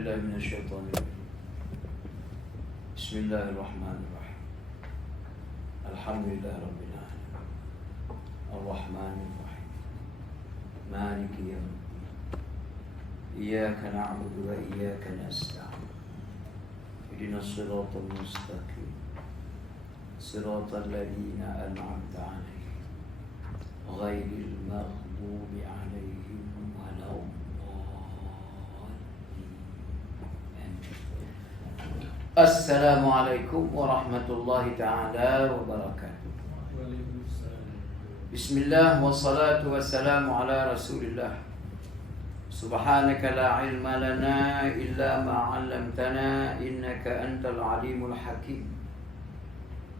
من الشيطان الرجيم. بسم الله الرحمن الرحيم. الحمد لله رب العالمين الرحمن الرحيم مالك يوم الدين إياك نعبد وإياك نستعين اهدنا الصراط المستقيم صراط الذين أنعمت عليهم غير المغضوب عليهم ولا الضالين. Assalamualaikum warahmatullahi ta'ala wabarakatuh. Bismillah wassalatu wassalamu ala rasulillah. Subhanaka la ilma lana illa ma 'allamtana innaka antal alimul hakim.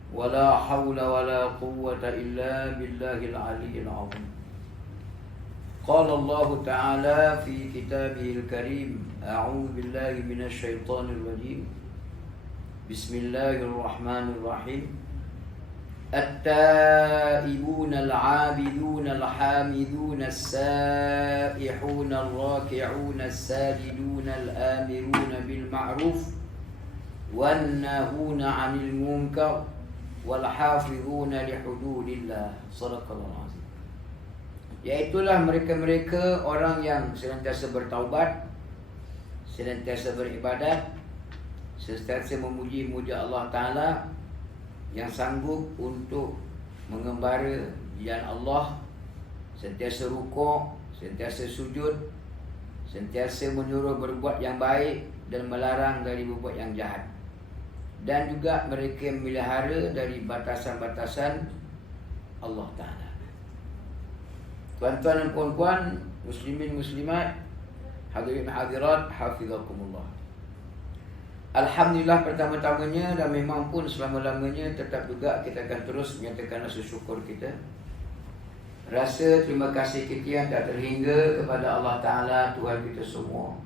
Wala hawla wala quwwata illa billahil aliyyil 'azim. Qala Allah ta'ala fi kitabihil karim, a'udzu billahi minasy syaithanir rajim. Bismillahirrahmanirrahim. At-taibun al-'abidun al-hamidun as-sa'ihun al-raki'un as-sajidun al-amirun bil ma'ruf wan-nahuna 'anil munkar wal-hafizuna li hududillah. Shadaqallahu azim. Iaitulah mereka-mereka orang yang senantiasa bertaubat, senantiasa beribadat, sentiasa memuji-muja Allah Ta'ala, yang sanggup untuk mengembara jalan Allah, sentiasa rukuk, sentiasa sujud, sentiasa menyuruh berbuat yang baik dan melarang dari berbuat yang jahat. Dan juga mereka yang melihara dari batasan-batasan Allah Ta'ala. Tuan-tuan dan puan-puan, muslimin muslimat, hadirin hadirat, hafizakumullah. Alhamdulillah pertama-tamanya, dan memang pun selama-lamanya tetap juga kita akan terus menyatakan rasa syukur kita, rasa terima kasih kita yang tak terhingga kepada Allah Ta'ala, Tuhan kita semua.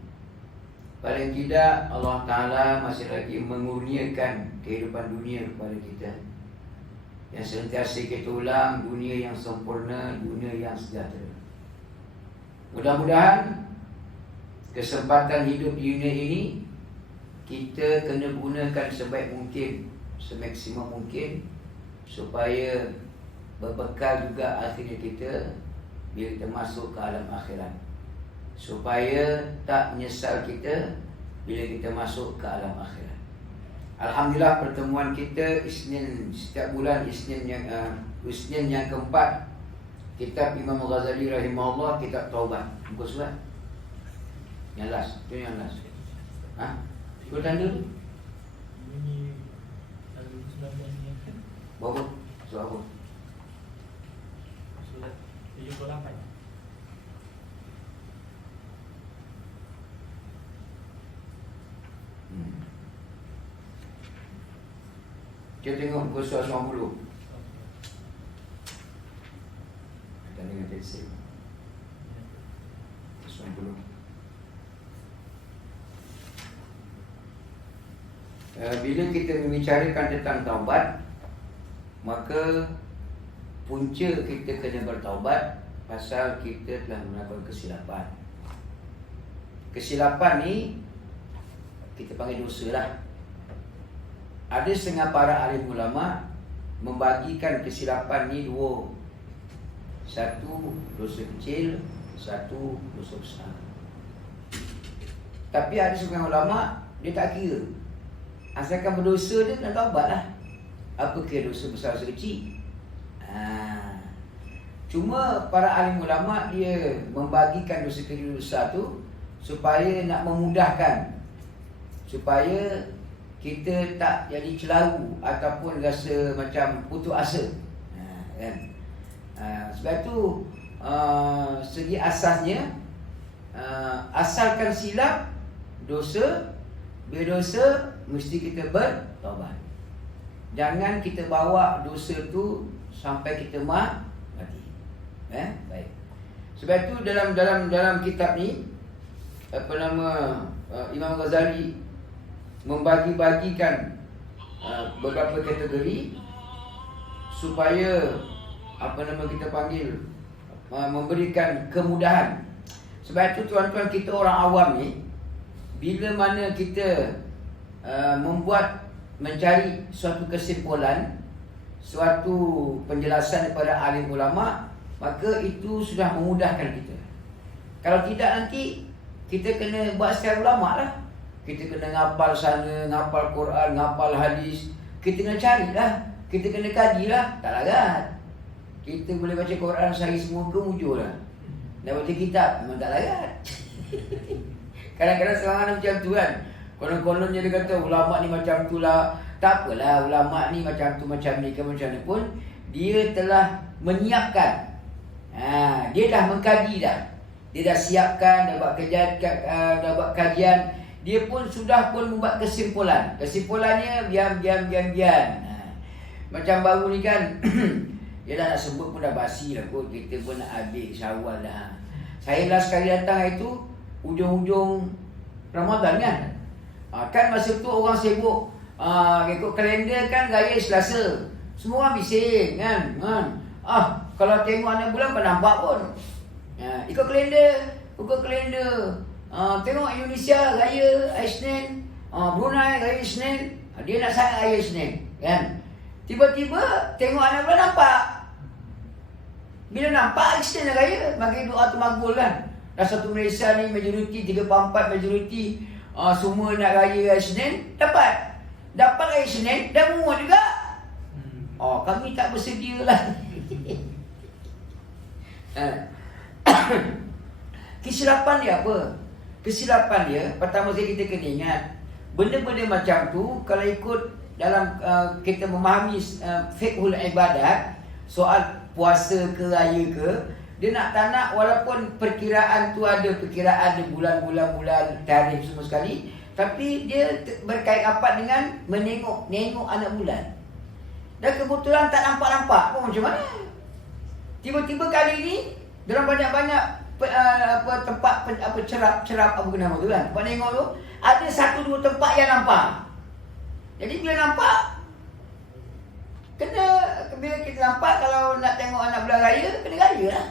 Paling tidak Allah Ta'ala masih lagi mengurniakan kehidupan dunia kepada kita, yang sentiasa kita ulang, dunia yang sempurna, dunia yang sejahtera. Mudah-mudahan kesempatan hidup di dunia ini kita kena gunakan sebaik mungkin, semaksimum mungkin, supaya berbekal juga akhirnya kita bila kita masuk ke alam akhirat, supaya tak menyesal kita bila kita masuk ke alam akhirat. Alhamdulillah pertemuan kita Isnin, setiap bulan Isnin yang keempat, kitab Imam Ghazali rahimahullah, kitab Taubat. Muka surat yang last, itu yang last. Ikut tanda tu? Ini lalu 19 ni kan? Berapa? Surat apa? Surat 78. Kita tengok muka surat 90. Kita dengan tafsir 90. Bila kita membicarakan tentang taubat, maka punca kita kena bertaubat pasal kita telah melakukan kesilapan. Kesilapan ni kita panggil dosa lah. Ada setengah para alim ulama membagikan kesilapan ni dua. Satu dosa kecil, satu dosa besar. Tapi ada setengah ulama dia tak kira, asalkan berdosa dia kena taubat lah. Apa kira dosa besar, dosa kecil? Cuma para alim ulama dia membagikan dosa kecil, dosa tu supaya nak memudahkan, supaya kita tak jadi celaru ataupun rasa macam putus asa. Kan? Sebab tu segi asasnya, asalkan silap dosa, berdosa mesti kita bertaubat. Jangan kita bawa dosa tu sampai kita mati. Baik. Sebab tu dalam kitab ni, Imam Ghazali membagi-bagikan beberapa kategori supaya kita panggil memberikan kemudahan. Sebab itu tuan-tuan kita orang awam ni, bila mana kita mencari suatu kesimpulan, suatu penjelasan daripada alim ulama, maka itu sudah memudahkan kita. Kalau tidak nanti kita kena buat secara ulama lah. Kita kena ngapal sana, ngapal Quran, ngapal hadis. Kita kena carilah, kita kena kajilah. Tak larat. Kita boleh baca Quran sehari semua ke mujur lah. Dah baca kitab, memang tak larat. Kadang-kadang serangan macam tu kan. Konon-kononnya dia kata ulama ni macam tu lah. Tak apalah, ulama ni macam tu, macam ni ke macam ni pun, dia telah menyiapkan. Dia dah mengkaji dah. Dia dah siapkan, dah buat kajian. Dia pun sudah pun membuat kesimpulan. Kesimpulannya bian. Macam baru ni kan. Yalah nak sebut pun dah basi lah kot. Kita pun nak habis Syawal dah. Saya last kali datang itu ujung-ujung Ramadan kan. Kan masa tu orang sibuk. Ikut kalender kan raya Selasa. Semua orang bising kan. Kalau tengok anak bulan tak nampak pun. Ikut kalender. Tengok Indonesia raya hari Isnin, Brunei raya Isnin, dia nak sangat raya Isnin kan. Tiba-tiba tengok anak bulan nampak. Bila nampak hari Isnin raya, bagi doa tu makbul kan. Dah satu Malaysia ni majoriti 3/4 majoriti semua nak raya hari Isnin, dapat hari Isnin dan muat juga. Kami tak bersedia lah. Kesilapan dia apa? Kesilapan dia, pertama sekali kita kena ingat, benda-benda macam tu kalau ikut dalam kita memahami fiqhul ibadat, soal puasa ke raya ke, dia tak nak walaupun perkiraan tu ada perkiraan di bulan-bulan tarikh semua sekali, tapi dia berkait rapat dengan menengok anak bulan. Dan kebetulan tak nampak-nampak pun macam mana. Tiba-tiba kali ni dalam banyak-banyak tempat cerap apa nama tu kan. Tempat tengok tu ada 1-2 tempat yang nampak. Jadi bila nampak bila kita nampak kalau nak tengok anak bulan raya kena raya lah.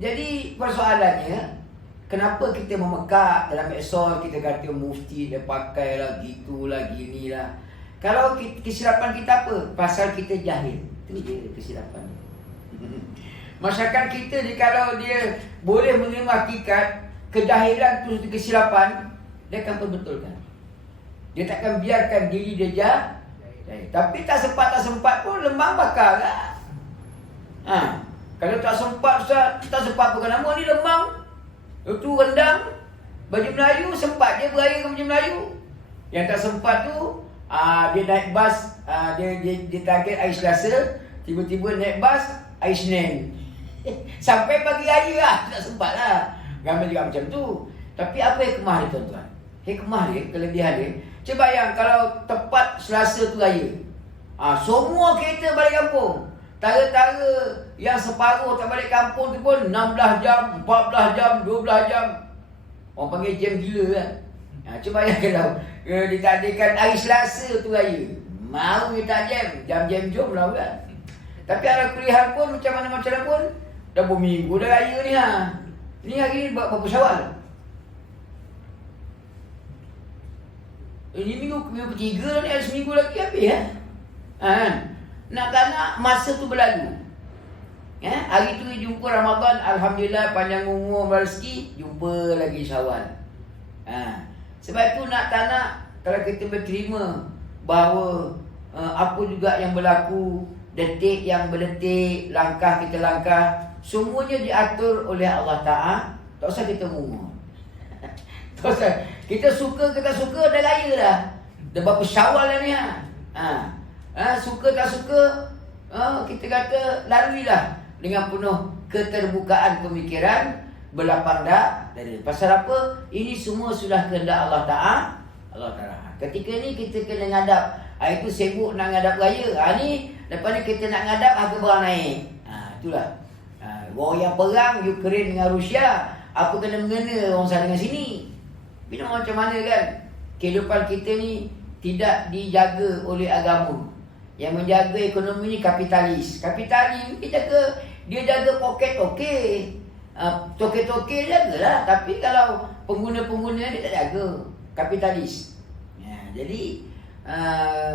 Jadi persoalannya, kenapa kita memekak dalam medsos kita kata mufti dia pakai lah gitulah ginilah. Kalau kesilapan kita apa? Pasal kita jahil. Itu je kesilapan. Masyarakat kita ni kalau dia boleh menerima hakikat kejahilan tu kesilapan, dia akan perbetulkan. Dia takkan biarkan diri dia jahil. Tapi tak sempat pun lembang bakar lah. Kalau tak sempat Ustaz, tak sempat bukan nama ni lembang. Itu rendang. Baju Melayu sempat dia beraya ke baju Melayu. Yang tak sempat tu dia naik bas, dia target hari Selasa, tiba-tiba naik bas hari Isnin. Sampai pagi raya lah, tak sempat lah. Ramai juga macam tu. Tapi apa hikmah dia tuan-tuan? Hikmah dia, kelebihan dia. Cuba bayang kalau tepat Selasa tu raya. Semua kereta balik kampung. Tara-tara yang separuh tak balik kampung tu pun 16 jam, 14 jam, 12 jam. Orang panggil jam gila kan. Cuba bayang kalau ditakdirkan hari Selasa tu raya. Mau dia tak jam jom lah kan. Tapi ala kuliah pun macam mana pun dah berminggu dah raya ni Ni hari ni berapa Syawal? Ini minggu ketiga ni, ada seminggu lagi habis Nak tak nak masa tu berlalu. Hari tu jumpa Ramadan, alhamdulillah panjang umur rezeki, jumpa lagi Syawal. Sebab tu nak tak nak kalau kita berterima bahawa apa juga yang berlaku, detik yang berdetik, langkah kita langkah, semuanya diatur oleh Allah Ta'ala. Tak usah kita ngumur. Tak usah. Kita suka ke tak suka, dah raya dah. Dah berapa Syawal dah ni suka tak suka, kita kata laluilah dengan penuh keterbukaan pemikiran, berlapang dah dari. Pasal apa? Ini semua sudah kehendak Allah Ta'ala. Ketika ni kita kena ngadap. Itu sibuk nak ngadap raya. Ni lepas ni kita nak ngadap harga barang naik. Itulah. Orang yang perang Ukraine dengan Rusia, apa kena-mengena orang sana dengan sini. Bila macam mana kan? Kehidupan kita ni tidak dijaga oleh agama. Yang menjaga ekonomi ni kapitalis. Kapitalis dia jaga poket okey. Toke-toke jagalah. Tapi kalau pengguna-pengguna dia tak jaga, kapitalis. Jadi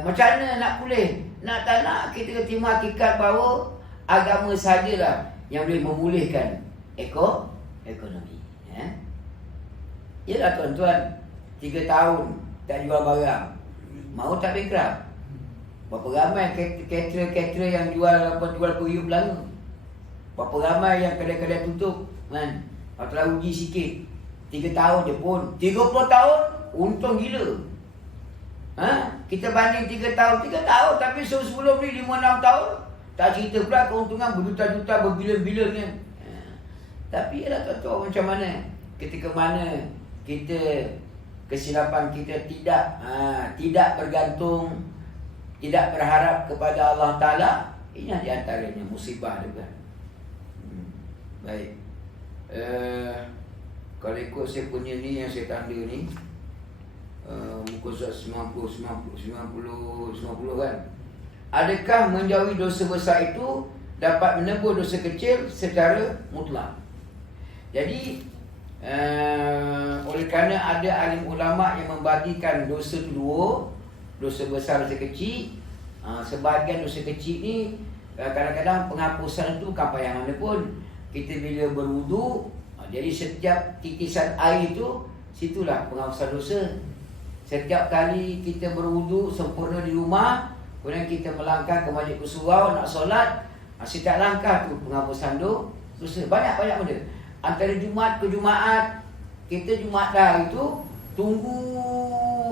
macam mana nak pulih? Nak tak nak, kita terima hakikat bahawa agama sahajalah yang boleh memulihkan ekonomi. Yalah tuan-tuan, 3 tahun tak jual barang, mau tak bankrupt? Berapa ramai caterer yang jual periuk belanga? Berapa ramai yang kedai-kedai tutup kan? Kalau rugi sikit, 3 tahun je pun 30 tahun untung gila. Kita banding 3 tahun tapi sebelum ni 5-6 tahun tak cerita pula keuntungan berjuta-juta, berbilion-bilion kan. Tapi ialah tuan-tuan, macam mana ketika mana kita kesilapan kita tidak bergantung, tidak berharap kepada Allah Ta'ala, ini di antaranya musibah juga. Baik. Kalau ikut saya punya ni yang saya tanda ni, muka surat 90 kan. Adakah menjauhi dosa besar itu dapat menebus dosa kecil secara mutlak? Jadi oleh kerana ada alim ulama yang membagikan dosa itu dua, dosa besar, dosa kecil. Sebahagian dosa kecil ni kadang-kadang penghapusan itu bukan payah mana pun. Kita bila berwudu, jadi setiap titisan air itu, situlah penghapusan dosa. Setiap kali kita berwudu sempurna di rumah, kemudian kita melangkah ke masjid surau nak solat, setiap langkah tu penghapusan dosa. Banyak-banyak benda. Antara Jumaat ke Jumaat, kita Jumaat dah itu tunggu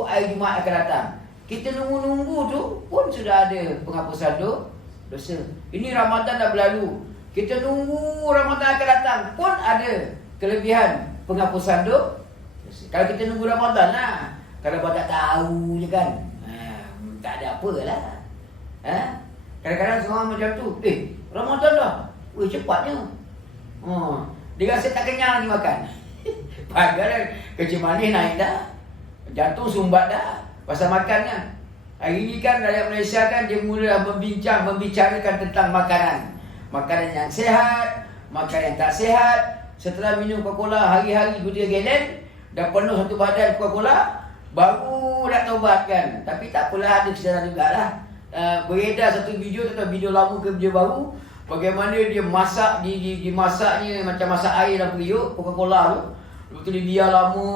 air Jumaat akan datang. Kita nunggu-nunggu tu pun sudah ada penghapusan dosa. Ini Ramadan dah berlalu, kita nunggu Ramadan akan datang pun ada kelebihan penghapusan dosa. Kalau kita nunggu Ramadan lah, kalau buat tak tahu je kan, tak ada apa lah. Kadang-kadang semua macam tu, Ramadan dah, cepatnya. Dia rasa tak kenyang ni makan. Padahal kecil manis naik dah, jantung sumbat dah pasal makan kan. Hari ni kan rakyat Malaysia kan, dia mula membicarakan tentang makanan. Makanan yang sehat, makanan yang tak sehat. Setelah minum Coca-Cola hari-hari 2-3 gallon, dah penuh satu badan Coca-Cola, baru nak taubat kan. Tapi tak apalah, ada kesedaran jugalah. Beredar satu video, tak tahu video lama ke video baru, bagaimana dia masak, dimasaknya macam masak air dalam periuk Coca-Cola tu. Lepas tu dia biar lama.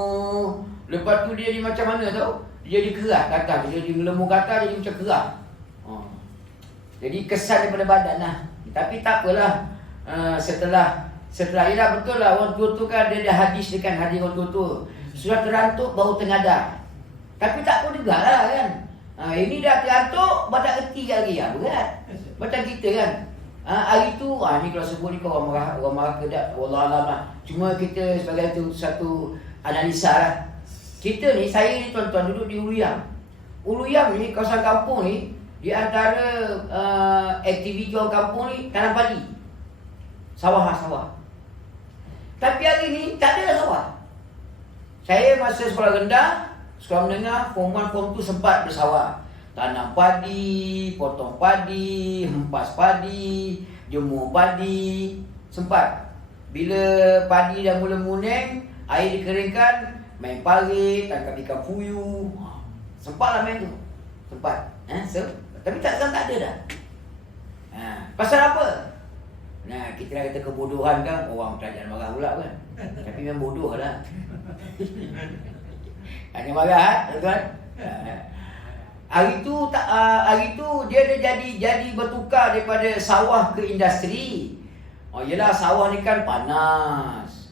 Lepas tu dia macam mana tau? Dia jadi keras kata, dia jadi melemu kata, jadi macam keras. Jadi kesan daripada badan lah. Tapi tak apalah. Setelah ialah betul lah, orang tua tu kan dia ada hadis dekan hadis orang tua. Sudah terantuk baru tengadah. Tapi tak apa jugalah kan. Ini dah terantuk, baru tak kerti lagi lah, berat. Macam kita kan. Hari tu, ni kalau sebut ni kau orang marah ke tak, Wallahualam lah. Cuma kita sebagai satu analisa lah. Kita ni, saya ni tuan-tuan duduk di Uluyang. Uluyang ni, kawasan kampung ni, di antara aktiviti orang kampung ni, tanam padi. Sawah. Tapi hari ni, tak ada sawah. Saya masa sekolah rendah, sekolah menengah, form 1, form 2 sempat bersawah. Tanam padi, potong padi, hempas padi, jemur padi. Sempat. Bila padi dah mula muning, air dikeringkan, main parit, tangkap ikan puyuh. Sempatlah main tu. Sempat. Tapi sekarang tak ada dah. Pasal apa? Kita dah kata kebodohan kan, orang tak jangan marah pula kan. Tapi memang bodoh lah. Hanya marah tuan. Hari tu dia dah jadi bertukar daripada sawah ke industri. Yelah, sawah ni kan panas,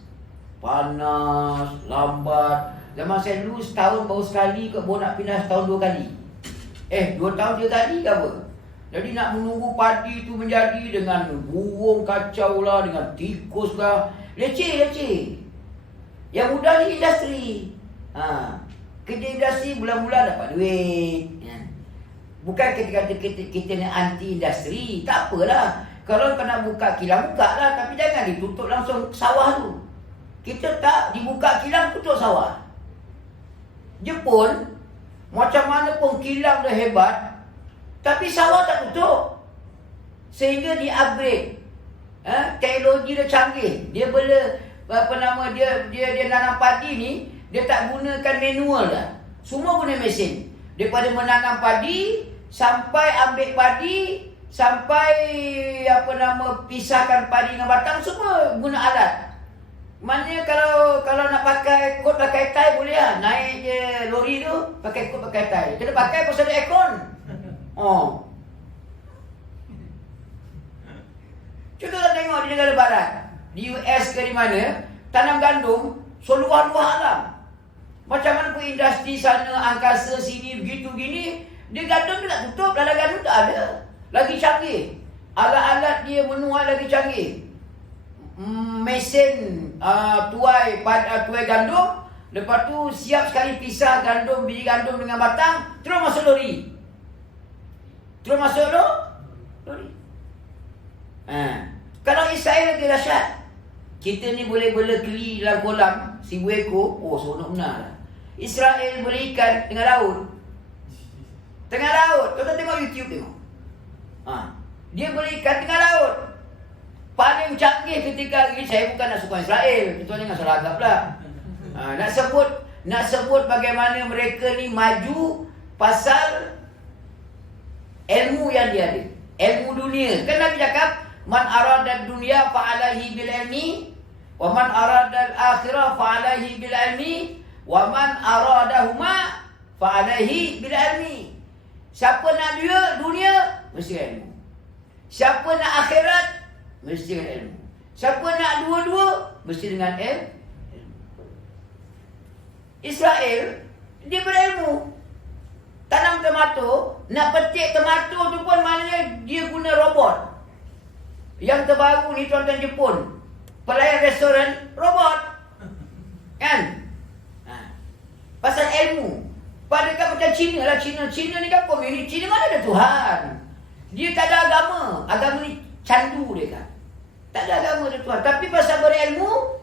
lambat. Zaman saya dulu setahun baru sekali, baru nak pindah setahun 2 kali. 2 tahun 3 kali ke apa? Jadi nak menunggu padi tu menjadi dengan burung kacau lah, dengan tikus lah. Leceh. Yang mudah ni industri. Kerja industri bulan-bulan dapat duit. Bukan kita ni anti industri. Tak apalah. Kalau kau nak buka kilang, buka lah. Tapi jangan ditutup langsung sawah tu. Kita tak dibuka kilang, tutup sawah. Jepun, macam mana pun kilang dah hebat, tapi sawah tak tutup. Sehingga di-upgrade. Teknologi dia canggih. Dia boleh dia nanam padi ni, dia tak gunakan manual dah. Semua guna mesin. Daripada menanam padi sampai ambil padi, sampai pisahkan padi dengan batang, semua guna alat. Maknanya kalau nak pakai kot pakai tie boleh lah. Naik je lori tu pakai kot pakai tie. Kena pakai pasal ada aircon. Cuba tengok di negara barat, di US ke di mana, tanam gandum seluas-luas alam. Macam mana pun industri sana, angkasa sini, begitu gini, dia gandum dia tak tutup, dalam gandum tak ada. Lagi canggih. Alat-alat dia menuai lagi canggih. Mesin tuai gandum, lepas tu siap sekali pisah gandum, biji gandum dengan batang, terus masuk lori. Lori. Kalau Israel lagi dahsyat. Kita ni boleh keli dalam kolam 1000 ekor. Seronok benar lah. Israel boleh ikan tengah laut. Tuan-tuan tengok YouTube tengok. Dia boleh ikan tengah laut. Paling canggih ketika ini, saya bukan nak sokong Israel. Tuan-tuan jangan salah agak pula. Nak sebut bagaimana mereka ni maju pasal ilmu yang dia ada. Ilmu dunia. Kan Nabi cakap, man arada dunia fa'alaihi bil ilmi, wa man arada al-akhirah fa'alaihi bil ilmi, wa man aradahuma fa'alaihi bil ilmi. Siapa nak dunia mesti ilmu. Siapa nak akhirat mesti dengan ilmu. Siapa nak dua-dua mesti dengan ilmu. Israel dia berilmu. Tanam tomato, nak petik tomato tu pun maknanya dia guna robot. Yang terbaru ni tuan-tuan Jepun, pelayan restoran robot. Kan? Pasal ilmu. Padahal macam Cina lah. Cina ni kan komunis. Cina mana ada Tuhan. Dia tak ada agama. Agama ni candu dia kan. Tak ada agama ada Tuhan. Tapi pasal berilmu,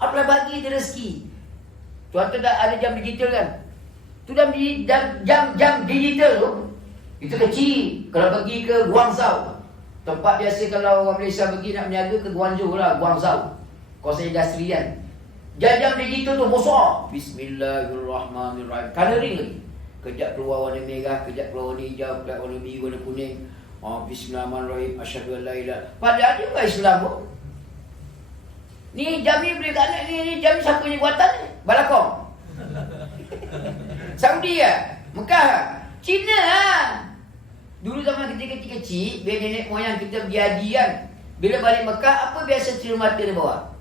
Allah bagi dia rezeki. Tuan-tuan dah ada jam digital kan? Tu jam digital tu, itu kecil. Kalau pergi ke Guangzhou, tempat biasa kalau orang Malaysia pergi nak berniaga ke Guangzhou lah, Guangzhou, kawasan industri kan. Jam digital tu besar. Bismillahirrahmanirrahim. Colouring lagi. Kejap keluar warna merah, kejap keluar warna hijau, kejap warna biru, warna kuning. Bismillahirrahmanirrahim. Asyhadu an la ilaha. Padahal dia bukan Islam pun. Ni jam ni boleh tak nak ni jam ni siapa ni buatan ni? Balakong. Saudi ya? Mekah? Cina lah. Dulu zaman kita kecil-kecil, bila nenek moyang kita pergi haji kan, bila balik Mekah, apa biasa cermin mata dia bawa?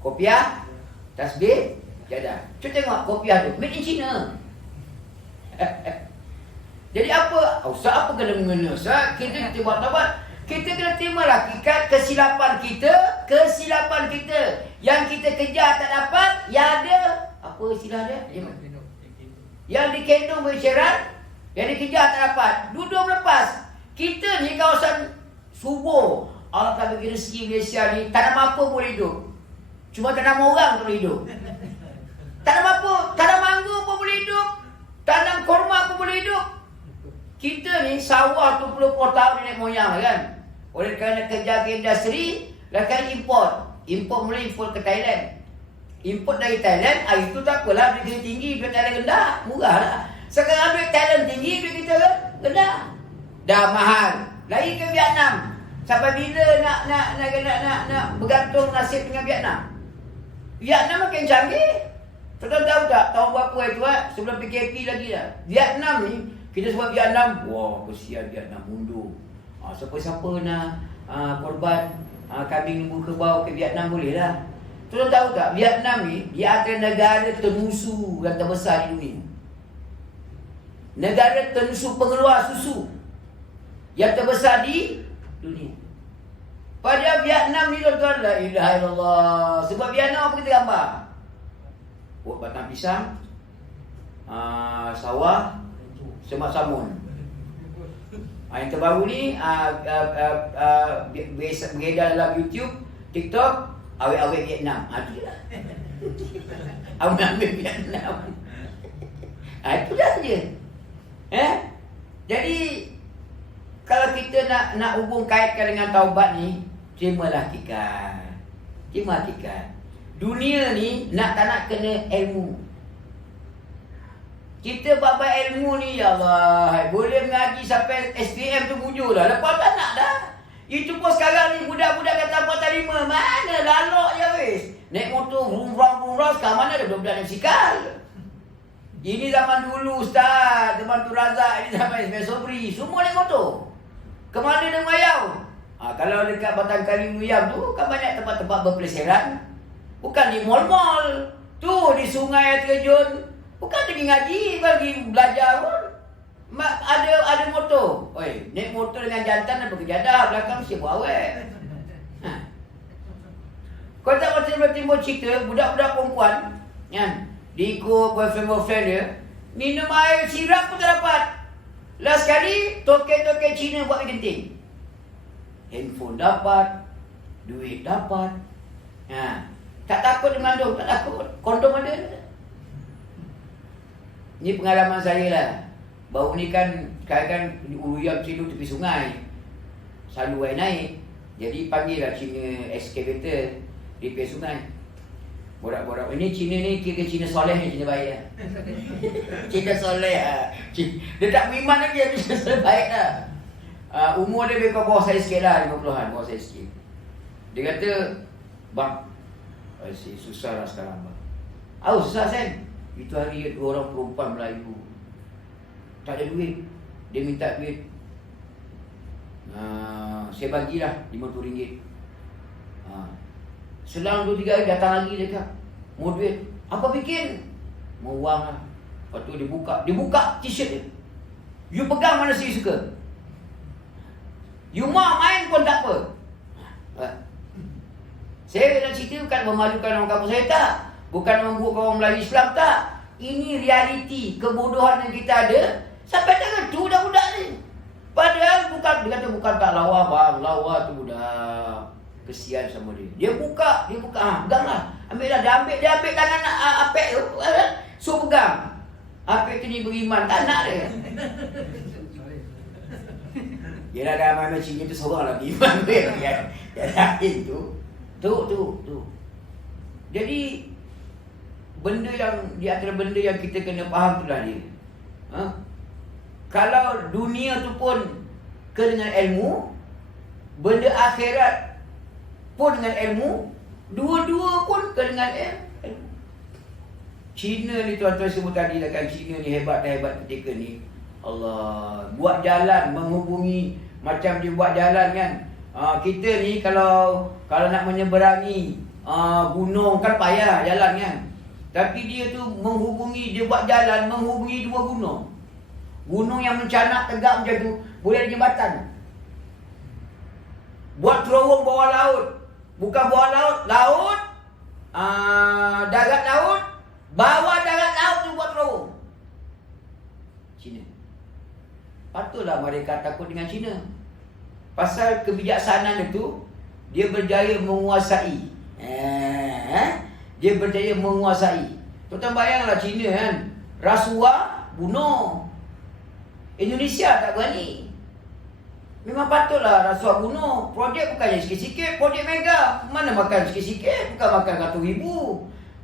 Kopiah, tasbih, jadah. Cuba tengok kopiah tu, made in China. Jadi apa? Ustaz apa kena mengena? Ustaz, kita buat taubat. Kita kena terima lah kesilapan kita. Yang kita kejar tak dapat, yang ada, apa istilah dia? Yang dikendung bercerai, yang dikejar tak dapat, duduk melepas. Kita ni kawasan subur. Allah tak bagi rezeki Malaysia ni, tanam apa boleh hidup? Cuma tanam orang boleh hidup. Tanam apa? Tanam anggur pun boleh hidup. Tanam korma pun boleh hidup. Kita ni sawah tu 20 tahun nenek moyang kan. Oleh kerana kerja ke industri, lakukan import. Import ke Thailand. Import dari Thailand, hari tu tak apalah, duit kita tinggi, duit Thailand rendah, murah lah. Sekarang duit Thailand tinggi, duit kita rendah. Dah mahal. Lari ke Vietnam. Sampai bila nak bergantung nasib dengan Vietnam? Vietnam makin canggih. Tuan-tuan tahu tak, tahun berapa itu sebelum PKP lagi dah. Vietnam ni, kita sebut Vietnam, wah kesian Vietnam mundur. Siapa-siapa nak korban kambing lembu kerbau ke Vietnam boleh lah. Tuan tahu tak, Vietnam ni dia antara negara termusu yang terbesar di dunia. Negara termusu pengeluar susu yang terbesar di dunia. Pada Vietnam ni tuan-tuan, la ilaha illallah. Sebab Vietnam apa kita gambar? Batang pisang, sawah, semak samun. Yang terbaru ni beredar dalam YouTube, TikTok, awet-awet Vietnam. Itu lah. Awet-awet Vietnam. Itu dah saja. Jadi kalau kita nak hubung kaitkan dengan taubat ni, terimalah hakikat. Terima hakikat. Dunia ni tak nak kena ilmu. Kita bab ilmu ni, ya Allah, boleh mengaji sampai SPM tu bujur dah. Lepas tak nak dah. Itu pun sekarang ni budak-budak kata 45. Mana lalok je wis. Naik motor rumrah sekarang mana ada budak-budak naik sikal. Ini zaman dulu Ustaz, zaman Tu Razak, ini zaman Ismail Sobri, semua naik motor. Kemana dia mayau? Kalau dekat Batang Kali Luyang tu kan banyak tempat-tempat berpelesiran. Bukan di mall-mall. Tu di sungai terjun. Bukan pergi ngaji, pergi belajar pun. Ada motor. Oi, naik motor dengan jantan dan berkejadah belakang siap buat awet. Kau tak macam timbul cerita budak-budak perempuan kan, diikut boyfriend dia, minum air sirap pun tak dapat. Last kali toke-toke Cina buat genting. Handphone dapat, duit dapat. Tak takut dia mengandung, tak takut. Kondom ada. Ini pengalaman saya lah. Baru ni kan sekarang kan Uluyang Cina tepi sungai, selalu air naik. Jadi panggil lah Cina excavator di tepi sungai. Borak-borak. Ini Cina ni kira Cina soleh ni, Cina baik lah. Cina soleh lah. Dia tak beriman lagi, tapi Cina soleh baik lah. Umur dia lebih bawah saya sikit lah, 50-an, bawah saya sikit. Dia kata, bang, susah lah sekarang bang. Susah Sen. Itu hari 2 orang perempuan Melayu, tak ada duit. Dia minta duit. Saya bagilah RM50. Selang 2-3 hari datang lagi dia kata, mau duit. Apa bikin? Mau wang lah. Lepas tu dia buka t-shirt dia. You pegang mana saya suka. You mau main pun tak apa. Saya nak cerita bukan memalukan orang kampung saya, tak. Bukan membuat orang Melayu Islam, tak. Ini realiti kebodohan yang kita ada. Sampai tak tu budak-budak ni. Padahal bukan, dia kata bukan tak lawa bang. Lawa tu budak. Kesian sama dia. Dia buka. Peganglah. Ambil lah. Dia ambil tangan Apek tu. So pegang. Apek tu ni beriman. Tak nak dia. Yelah dah mana Cina tu seorang lagi iman dia. Yang lain tu. Tu. Jadi benda yang di antara benda yang kita kena faham tu lah dia. Kalau dunia tu pun dengan ilmu, benda akhirat pun dengan ilmu, dua-dua pun dengan ilmu. Cina ni tuan-tuan sebut tadi lah kan, Cina ni hebat ketika ni. Allah, buat jalan menghubungi, macam dia buat jalan kan. Kita ni kalau nak menyeberangi gunung kan payah jalan kan. Tapi dia tu dia buat jalan menghubungi 2 gunung. Gunung yang mencanak tegak macam tu, boleh ada jembatan. Buat terowong bawah laut. Bukan bawah laut, darat laut, bawah darat laut tu buat terowong. Cina. Patutlah mereka takut dengan Cina. Pasal kebijaksanaan itu, dia berjaya menguasai. Dia berjaya menguasai. Tuan-tuan bayanglah Cina kan, rasuah, bunuh. Indonesia tak berani. Memang patutlah rasuah bunuh. Projek bukannya sikit-sikit, projek mega. Mana makan sikit-sikit, bukan makan RM100,000.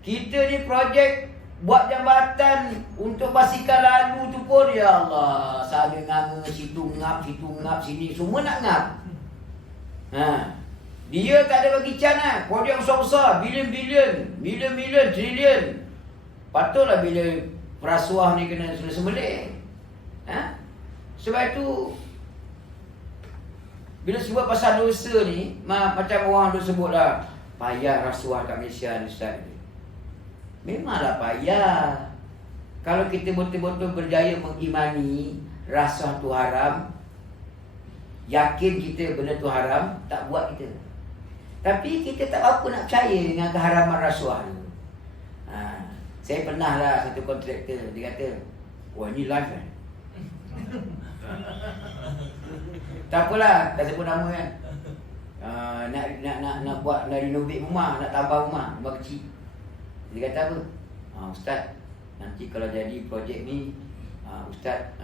Kita ni projek buat jambatan untuk basikal lalu tu pun, ya Allah, sana nganga, situ ngap, sini semua nak ngap. Dia tak ada bagi can lah. Projek besar-besar, bilion-bilion, trilion. Patutlah bila perasuah ni kena sembelih. Sebab itu bila sebut pasal dosa ni, macam orang tu sebut lah, payah rasuah kat Malaysia ni Ustaz. Memanglah payah. Kalau kita betul-betul berjaya mengimani rasuah tu haram, yakin kita benda tu haram, tak buat kita. Tapi kita tak apa nak percaya dengan keharaman rasuah tu. Saya pernah lah satu kontraktor, dia kata, wah ni live kan. Tak apalah, tak sebut nama kan. Nak buat, nak renovate rumah, nak tambah rumah kecil. Dia kata apa? Ustaz, nanti kalau jadi projek ni, Ustaz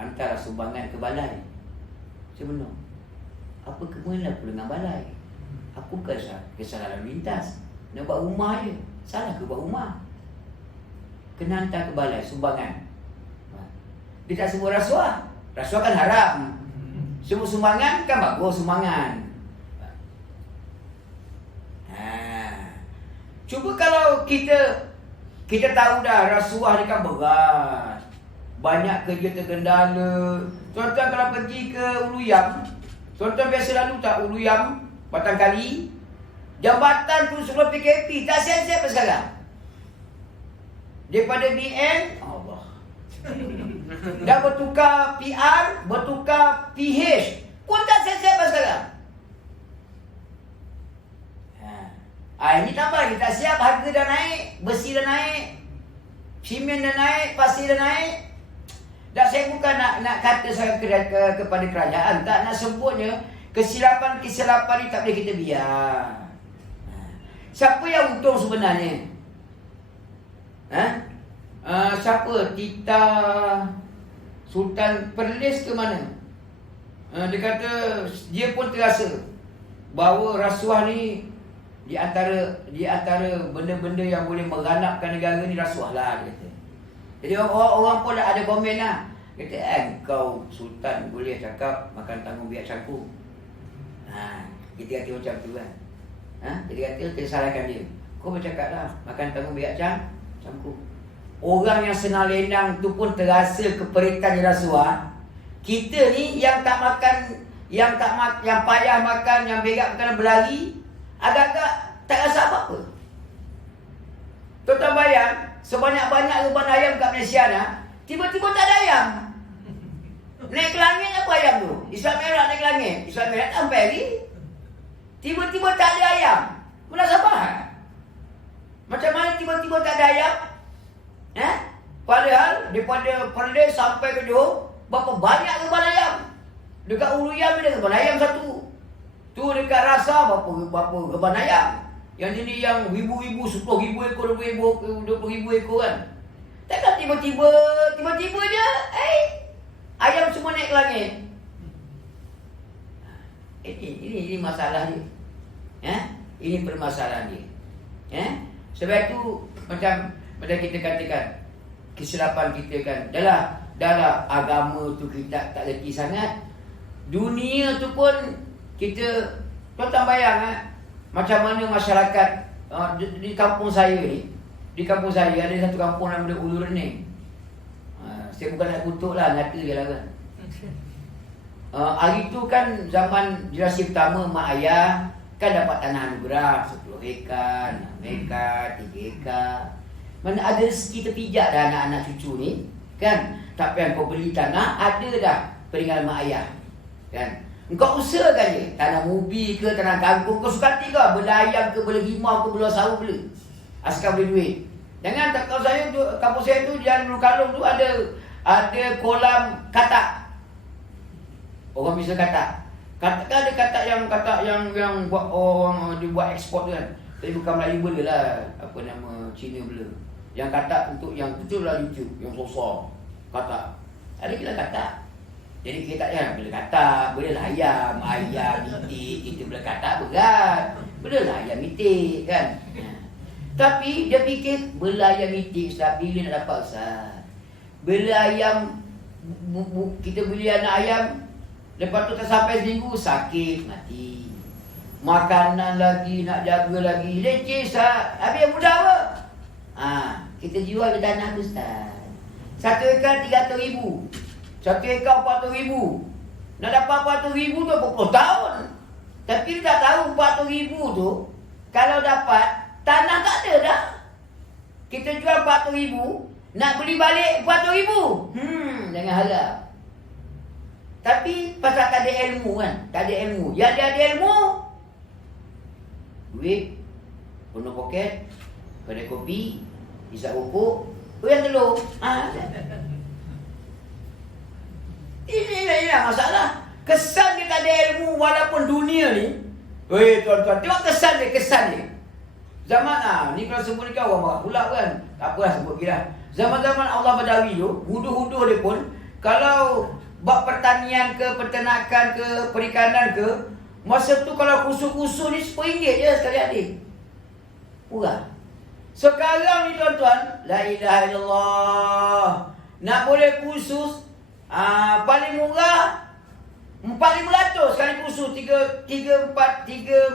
hantar sumbangan ke balai. Saya benar. Apa kemana pula dengan balai? Aku kesalahan lintas. Nak buat rumah je. Salah ke buat rumah? Kena hantar ke balai sumbangan. Dia tak sebut rasuah. Rasuah kan haram. Sebut sumbangan kan bagus sumbangan. Cuba kalau kita tahu dah rasuah ni kan berat. Banyak kerja terkendala. Tuan-tuan kalau pergi ke Uluyam, tuan-tuan biasa lalu tak Uluyam, Batang Kali, jambatan tu sebelum PKP tak siap-siap sekarang. Daripada BN, Allah. Dah bertukar PR, bertukar PH, pun tak siap-siap sekarang. Ini tambah, kita tak siap, harga dah naik, besi dah naik, simen dah naik, pasir dah naik. Dan saya bukan nak kata saya kepada kerajaan, tak nak sebutnya kesilapan-kesilapan ni tak boleh kita biar. Siapa yang untung sebenarnya? Siapa? Tita Sultan Perlis ke mana? Dia kata dia pun terasa bahawa rasuah ni di antara benda-benda yang boleh meranapkan negara ni, rasuah lah, dia kata. Jadi orang pun ada komen lah. Kata, kau Sultan boleh cakap makan tanggung biar cangkuk. Kita kata macam tu kan. Jadi kata kita salahkan dia. Kau bercakap lah makan tanggung biar cangkuk. Orang yang senang lenang tu pun terasa keperitan rasuah. Kita ni yang tak makan, yang payah makan, yang berak makan berlari, agak-agak tak rasa apa-apa. Tuan-tuan bayang, sebanyak-banyak reban ayam kat Malaysia ni, tiba-tiba tak ada ayam. Naik ke langit apa ayam tu? Islam Merah naik ke langit. Islam Merah tak sampai lagi. Tiba-tiba tak ada ayam. Munasabah. Macam mana tiba-tiba tak ada ayam? Padahal daripada Perlis sampai ke Johor, berapa banyak reban ayam? Dekat Uluyam ada reban ayam satu. Tu dekat Rasa berapa reban ayam. Yang jenis yang ribu-ribu, 10,000 ekor, 20,000 ekor kan. Takkan tiba-tiba je, ayam semua naik ke langit. Ini masalah dia. Ini permasalahan dia. Sebab itu macam kita katakan, kesilapan kita kan, dalam agama tu kita tak reti sangat. Dunia tu pun kita, tuan-tuan bayang macam mana masyarakat di kampung saya ni. Di kampung saya ada satu kampung namanya Ulu Rening. Saya bukan nak kutuk lah, ngata je lah kan. Hari tu kan zaman generasi pertama mak ayah kan dapat tanah anugerah 10 hektar, 6 hektar, 3 hektar. Mana ada rezeki terpijak dah anak-anak cucu ni kan. Tak payah kau beli tanah, ada dah peninggalan mak ayah kan. Engkau usahakan je, tanam ubi ke, tanam kangkung, kau suka hati kau, bela ayam ke, bela rimau ke, bela saru bela. Askar beli duit. Jangan tak, kalau saya tu, kampung saya tu, Jalan Ulu Kalung tu ada kolam katak. Orang bisa katak. Katak kan ada katak yang buat orang dibuat ekspor tu kan. Tapi bukan Melayu bela lah, apa nama Cina bela. Yang katak untuk yang tu lah YouTube, yang sosok katak. Ada kira katak. Jadi kita tak payah bela katak, belalah ayam, mitik, kita bela katak berat. Belalah ayam mitik kan. Tapi dia fikir bela ayam mitik Ustaz, bila nak dapat Ustaz? Bela ayam, kita beli anak ayam, lepas tu tak sampai seminggu sakit, mati. Makanan lagi, nak jaga lagi, leceh Ustaz. Habis yang mudah apa? Kita jual ke tanah tu Ustaz. 1 ekar 300,000. 1 ekar 400,000. Nak dapat 400,000 tu berpuluh tahun. Tapi dia tak tahu 400,000 tu, kalau dapat, tanah tak ada dah. Kita jual 400,000, nak beli balik 400,000. Jangan harap. Tapi pasal tak ada ilmu kan. Tak ada ilmu. Yang dia ada ilmu, duit, penuh poket, kedai kopi, isap rokok, yang telur. Inilah masalah. Kesan dia tak ada ilmu walaupun dunia ni. Tuan-tuan, tengok kesan dia. Zaman ni kalau sebut ni kan orang marah pula kan. Tak apalah sebut kira. Zaman-zaman Allah Badawi tu, huduh-huduh dia pun, kalau buat pertanian ke, peternakan ke, perikanan ke, Masa tu kalau kursus-kursus ni RM10 je sekali adik. Murah. Sekarang ni tuan-tuan, la ilaha illallah. Nak boleh kursus paling murah 4,500 sekali kursus 3-4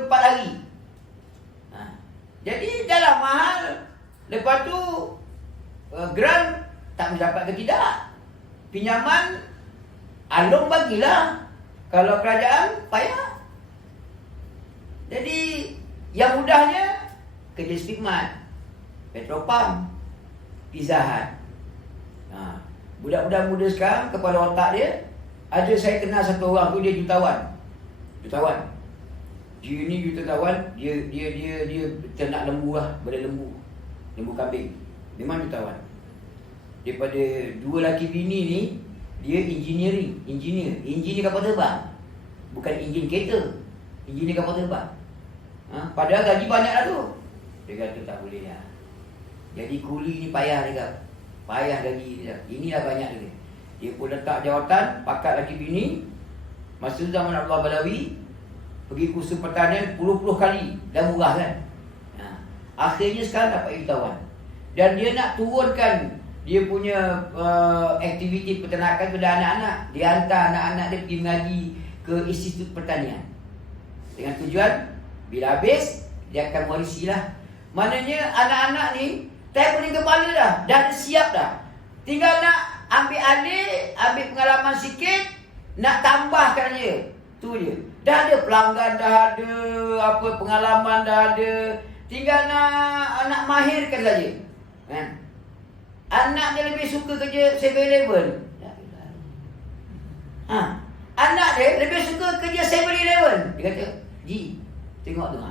hari. Jadi dalam mahal. Lepas tu grant tak mendapat ke tidak. Pinjaman Along bagilah. Kalau kerajaan payah. Jadi yang mudahnya kerja Speedmart, Petropam, Pizza Hut. Budak-budak muda sekarang kepala otak dia, ada saya kenal satu orang tu, dia jutawan. Dia ni jutawan, dia ternak lembu lah, lembu kambing. Memang jutawan. Daripada dua laki bini ni, dia engineer kapal terbang. Bukan enjin kereta, engineer kapal terbang. Padahal gaji banyak lah tu. Dia kata tak boleh lah. Jadi kuli ni payah dia kata. Payah gaji dia. Inilah banyak dia. Dia pun letak jawatan, pakat laki bini. Masa zaman Abdullah Balawi, pergi kursus pertanian puluh-puluh kali. Dah murah kan. Akhirnya sekarang dapat jutawan. Dan dia nak turunkan dia punya aktiviti peternakan kepada anak-anak. Dia hantar anak-anak dia pergi mengaji ke Institut Pertanian. Dengan tujuan, bila habis, dia akan warisilah. Maknanya anak-anak ni tak pening kepala dah ada siap dah. Tinggal nak ambil alih, ambil pengalaman sikit, nak tambahkan je. Tu je. Dah ada pelanggan, dah ada pengalaman, dah ada. Tinggal nak mahirkan saja. Anak dia lebih suka kerja 7-Eleven. Anak dia lebih suka kerja 7-Eleven. Dia kata, Ji, tengok tu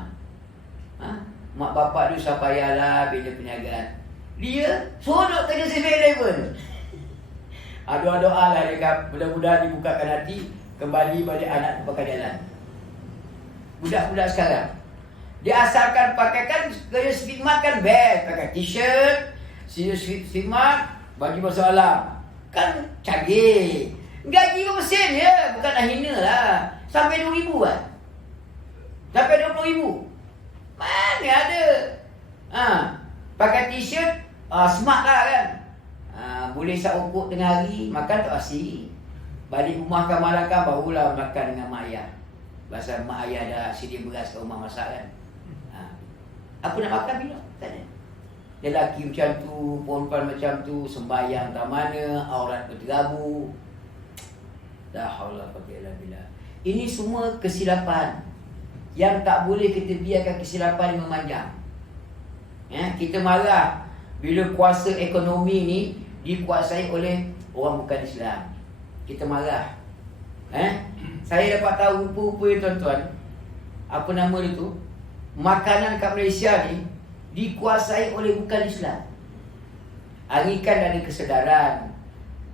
mak bapak dia usah payahlah bila perniagaan. Dia suruh kerja 7-Eleven. Doa-doa lah dekat mudah-mudahan dibukakan hati, kembali balik anak pakai jalan. Budak-budak sekarang, dia asalkan pakaikan kerja Speedmart kan best. Pakai t-shirt, Speedmart, baju basuh alam. Kan canggih. Gaji berapa sen je, bukan nak hina lah. Sampai RM2,000 kan. Sampai RM20,000. Mana ada. Pakai t-shirt, smart lah kan. Boleh sakupuk tengah hari, makan tak pasti. Balik rumah kan malam-malam, barulah makan dengan mak ayah. Pasal mak ayah dah sedia beras kat rumah masak kan. Apa nak makan bila? Tak ada. Lelaki macam tu, perempuan macam tu, sembahyang tak mana, aurat berterabur. La haula wala quwwata illa billah. Ini semua kesilapan yang tak boleh kita biarkan kesilapan yang memanjang. Kita marah bila kuasa ekonomi ni dikuasai oleh orang bukan Islam. Kita marah. Saya dapat tahu rupa-rupa tuan-tuan, apa nama dia tu, makanan kat Malaysia ni dikuasai oleh bukan Islam. Hari kan ada kesedaran.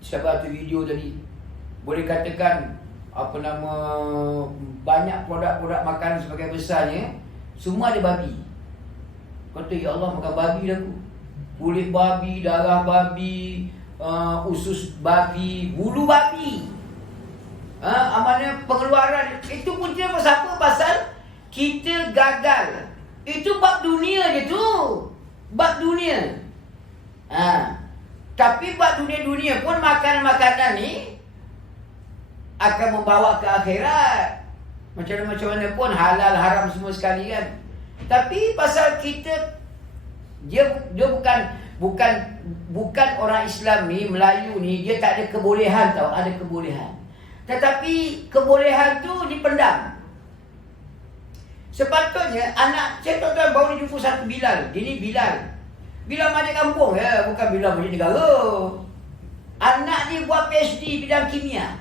Siapa tu video tadi, boleh katakan banyak produk-produk makanan sebagai besarnya semua ada babi. Kata ya Allah, makan babi dah aku. Kulit babi, darah babi, usus babi, bulu babi. Amalnya pengeluaran itu punca pasal apa? Pasal kita gagal. Itu bab dunia je tu. Bab dunia. Tapi bab dunia-dunia pun makanan-makanan ni akan membawa ke akhirat. Macam mana pun halal haram semua sekali kan. Tapi pasal kita dia bukan orang Islam ni, Melayu ni, dia tak ada kebolehan tau, ada kebolehan. Tetapi kebolehan tu dipendam. Sepatutnya anak saya tuan-tuan baru jumpa satu Bilal. Dia ni Bilal masjid kampung ya, bukan Bilal masjid negara. Anak ni buat PhD bidang kimia.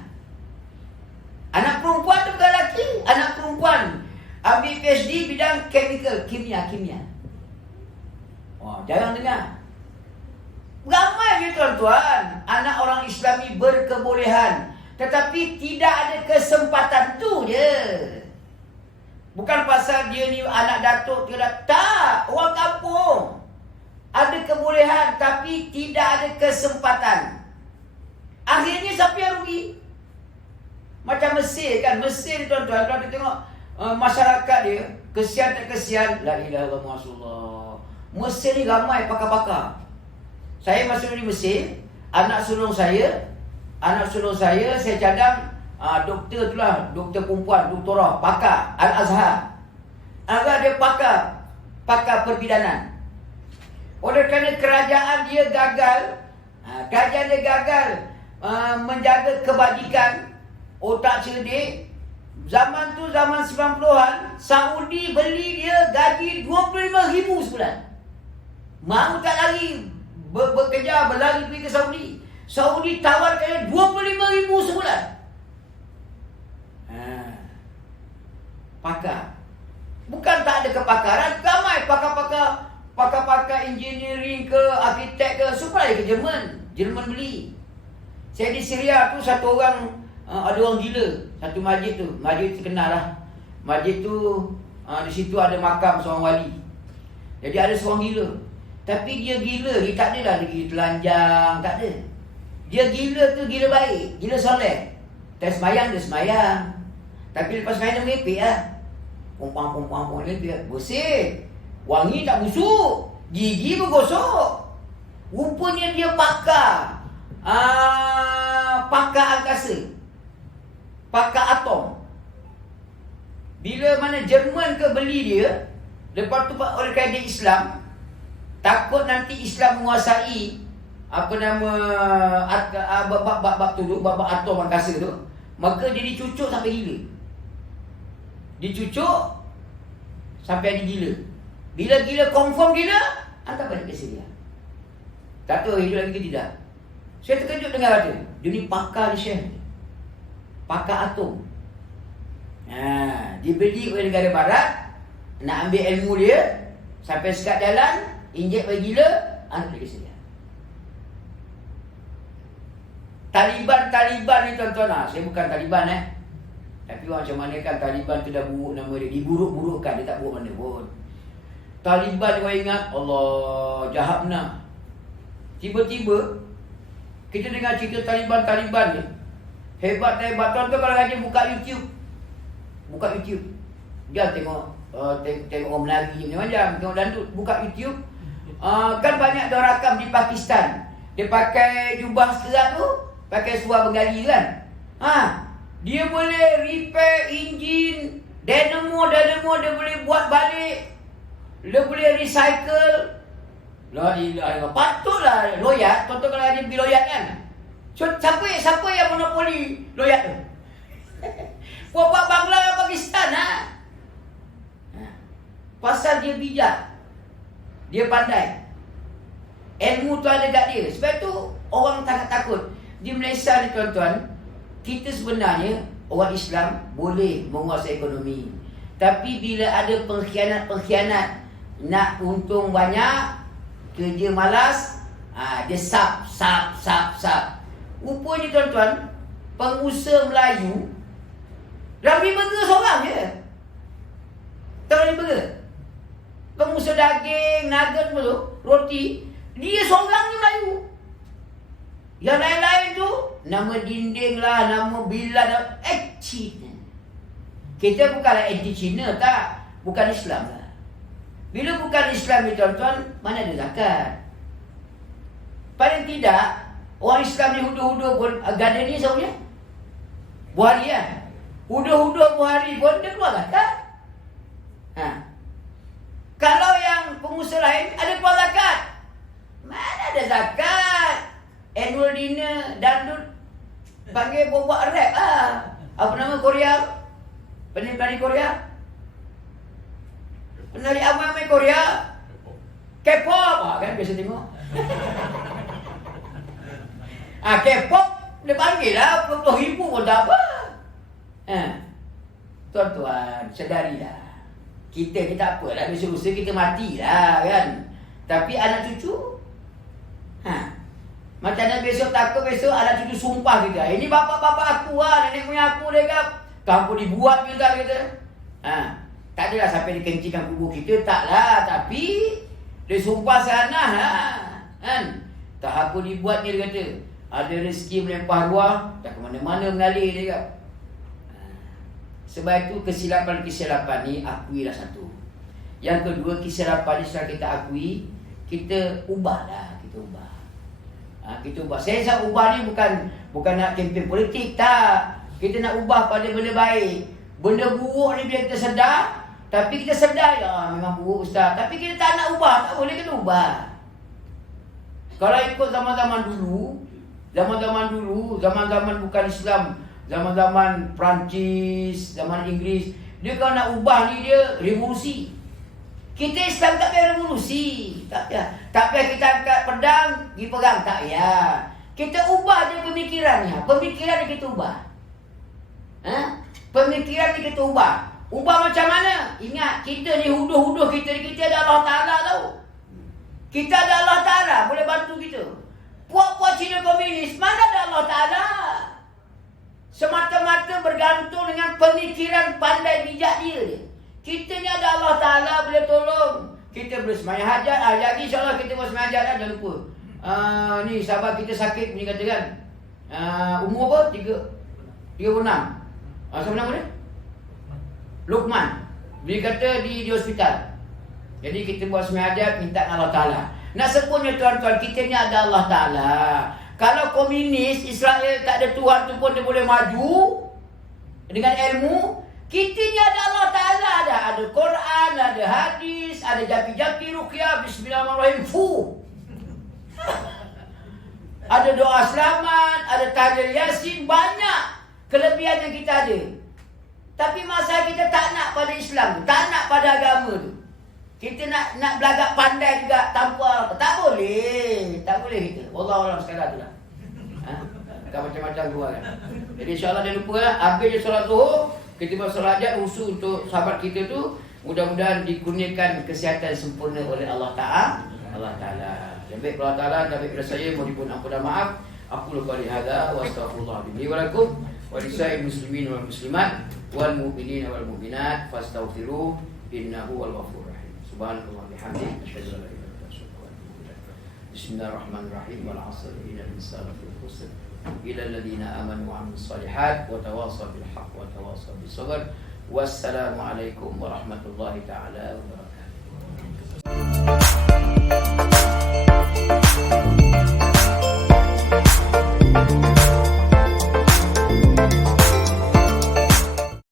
Anak perempuan tu bukan lelaki, anak perempuan ambil PhD bidang kimia. Jangan dengar. Ramai je tuan-tuan anak orang Islami berkebolehan, tetapi tidak ada kesempatan tu je. Bukan pasal dia ni anak datuk tidak, tak, orang kampung ada kebolehan tapi tidak ada kesempatan. Akhirnya siapa yang rugi? Macam Mesir kan, Mesir tuan-tuan, kalau kita tengok masyarakat dia, kesian tak kesian, la ilaha illallah Rasulullah. Mesir ni ramai pakar-pakar. Saya masuk di Mesir, anak sulung saya saya cadang doktor tu lah, doktor perempuan, doktorah, pakar Al-Azhar. Agak dia pakar perbidanan. Oleh kerana kerajaan dia gagal, menjaga kebajikan, otak cerdik. Zaman tu, zaman 90-an, Saudi beli dia gaji 25,000 sebulan. Mau tak lagi bekerja, berlari pergi ke Saudi. Saudi tawarkan 25,000 sebulan. Pakar. Bukan tak ada kepakaran, ramai pakar engineering ke, arkitek ke, supaya ke Jerman beli. Saya di Syria tu satu orang, ada orang gila, satu masjid tu, masjid terkenal lah. Masjid tu, di situ ada makam seorang wali. Jadi ada seorang gila. Tapi dia gila, dia tak adalah dia telanjang, tak ada. Dia gila tu gila baik, gila soleh. Dia semayang. Tapi lepas semayang dia merepek lah. Pompang dia bersih. Wangi tak busuk, gigi bergosok. Rupanya dia pakar angkasa, pakar atom. Bila mana Jerman ke beli dia, lepas tu oleh kerana dia Islam, takut nanti Islam menguasai bab atom angkasa tu, maka dia dicucuk sampai gila. Dicucuk sampai dia gila. Bila gila, confirm gila, hantar balik ke Syria. Tak tahu hidup lagi ke tidak. Saya terkejut dengar dia. Dia ni pakar di Syekh, pakar atom. Dibeli oleh negara barat, nak ambil ilmu dia, sampai sekat jalan, injek bagi gila, hantar balik ke Syria. Taliban ni tuan-tuan, saya bukan Taliban tapi macam mana kan Taliban tu dah buruk nama dia, diburuk-burukkan, dia tak buruk mana pun. Taliban kau ingat, Allah, jahat benar. Tiba-tiba kita dengar cerita Taliban ni hebat. Tuan-tuan kalau rajin buka YouTube, jangan tengok orang menari macam-macam, tengok dandut, buka YouTube. Kan banyak dia rakam di Pakistan, dia pakai jubah sekerat tu, pakai seluar Bengali kan. Dia boleh repair enjin, dynamo dia boleh buat balik, dia boleh recycle. La ilaha illallah. Patutlah loyat. Tuan-tuan kalau ada pergi loyat kan, so, siapa yang monopoli loyat tu? Buat Bangla Pakistan pasal dia bijak, dia pandai, ilmu tu ada kat dia. Sebab tu orang takut. Di Malaysia ni tuan-tuan, kita sebenarnya orang Islam boleh menguasai ekonomi. Tapi bila ada pengkhianat, nak untung banyak, kerja malas, dia sap. Rupanya tuan-tuan, pengusaha Melayu Ramli Burger seorang je. Tahu Ramli Burger? Pengusaha daging, nugget semua tu, roti, dia seorang je Melayu. Yang lain-lain tu, nama dinding lah, nama Bilal lah, Cina. Kita bukanlah anti Cina, tak. Bukan Islam lah. Bila bukan Islam ni tuan-tuan, mana ada zakat? Paling tidak, orang Islam ni huduh-huduh pun, gada ni sebenarnya buhari kan? Huduh-huduh buhari pun, dia keluar zakat. Kalau yang pengusaha lain, ada keluar zakat. Mana ada zakat? Annual dinner, dandut, panggil buat rap lah. Apa nama Korea? Penari Korea? Penari amai Korea? K-pop kan biasa tengok. K-pop dia panggil lah, 20,000 pun tak apa. Tuan-tuan, sedarilah. Kita apa lah, lusa-lusa kita matilah kan. Tapi anak cucu, macam mana besok anak cucu sumpah kita. Ini bapak-bapak aku nenek moyang aku dia kata. Kampung dibuat juga kita. Tak adalah sampai dikencingkan kubur kita, taklah. Tapi dia sumpah sana kan. Tak apa dibuat dia kata. Ada rezeki melempah ruah, tak ke mana-mana mengalir dia kata. Sebab itu kesilapan-kesilapan ni akuilah satu. Yang kedua, kesilapan ni setelah kita akui, kita ubahlah, kita ubah. Kita ubah. Saya ubah ni bukan nak kempen politik, tak. Kita nak ubah pada benda baik. Benda buruk ni bila kita sedar, tapi kita sedar memang buruk ustaz, tapi kita tak nak ubah, tak boleh kena ubah. Kalau ikut zaman-zaman dulu, zaman-zaman bukan Islam, zaman-zaman Perancis, zaman Inggeris, dia kalau nak ubah ni dia revolusi. Kita Islam tak payah revolusi, tak payah. Tak payah kita angkat pedang, pergi perang, tak payah. Kita ubah je pemikirannya. Pemikiran ni kita ubah. Pemikiran ni kita ubah. Ubah macam mana? Ingat, kita ni huduh-huduh kita ada Allah Ta'ala tau. Kita ada Allah Ta'ala, boleh bantu kita. Puak-puak Cina komunis, mana ada Allah Ta'ala? Semata-mata bergantung dengan pemikiran pandai bijak dia. Kita ni ada Allah Ta'ala boleh tolong. Kita boleh semayang hajat. Jadi insyaAllah kita boleh semayang hajat. Jangan lupa. Ni sahabat kita sakit ni kata kan. Umur apa? 36. Siapa nama dia? Luqman. Dia kata di hospital. Jadi kita buat semayang hajat, minta Allah Ta'ala. Nak sebutnya tuan-tuan, kita ni ada Allah Ta'ala. Kalau komunis, Israel tak ada Tuhan tu pun dia boleh maju dengan ilmu. Kita ni ada Allah Ta'ala, ada Quran, ada hadis, ada japi-japi ruqyah, bismillahirrahmanirrahim, ada doa selamat, ada tahlil yasin, banyak kelebihan yang kita ada. Tapi masa kita tak nak pada Islam tu, tak nak pada agama tu. Kita nak belagak pandai juga tanpa apa. Tak boleh kita. Wallahualam sekadar tu lah. Kan macam-macam keluar kan. Jadi insyaAllah jangan lupa habis je solat zuhur, kita buat solat hajat khusus untuk sahabat kita tu. Mudah-mudahan dikurniakan kesihatan sempurna oleh Allah Ta'ala. Baik Allah Ta'ala, dan baik pada saya, mohon ampun dan maaf. Aku lupa hadza wa astaghfirullah li wa lakum wa lisa'il muslimin wal muslimat wal mu'minin wal mu'minat fastaghfiruh innahu wal ghafurur rahim. Subhanallah bihamdihi asyhadu an la ilaha illa anta astaghfiruka wa atubu ilaik. Bismillahirrahmanirrahim. Wal 'asri innal insana lafi khusr illa alladziina aamanu wa 'amilus shalihaat wa tawassaw bil haqq wa tawassaw bis sabr. Wassalamu alaikum warahmatullahi taala wabarakatuh.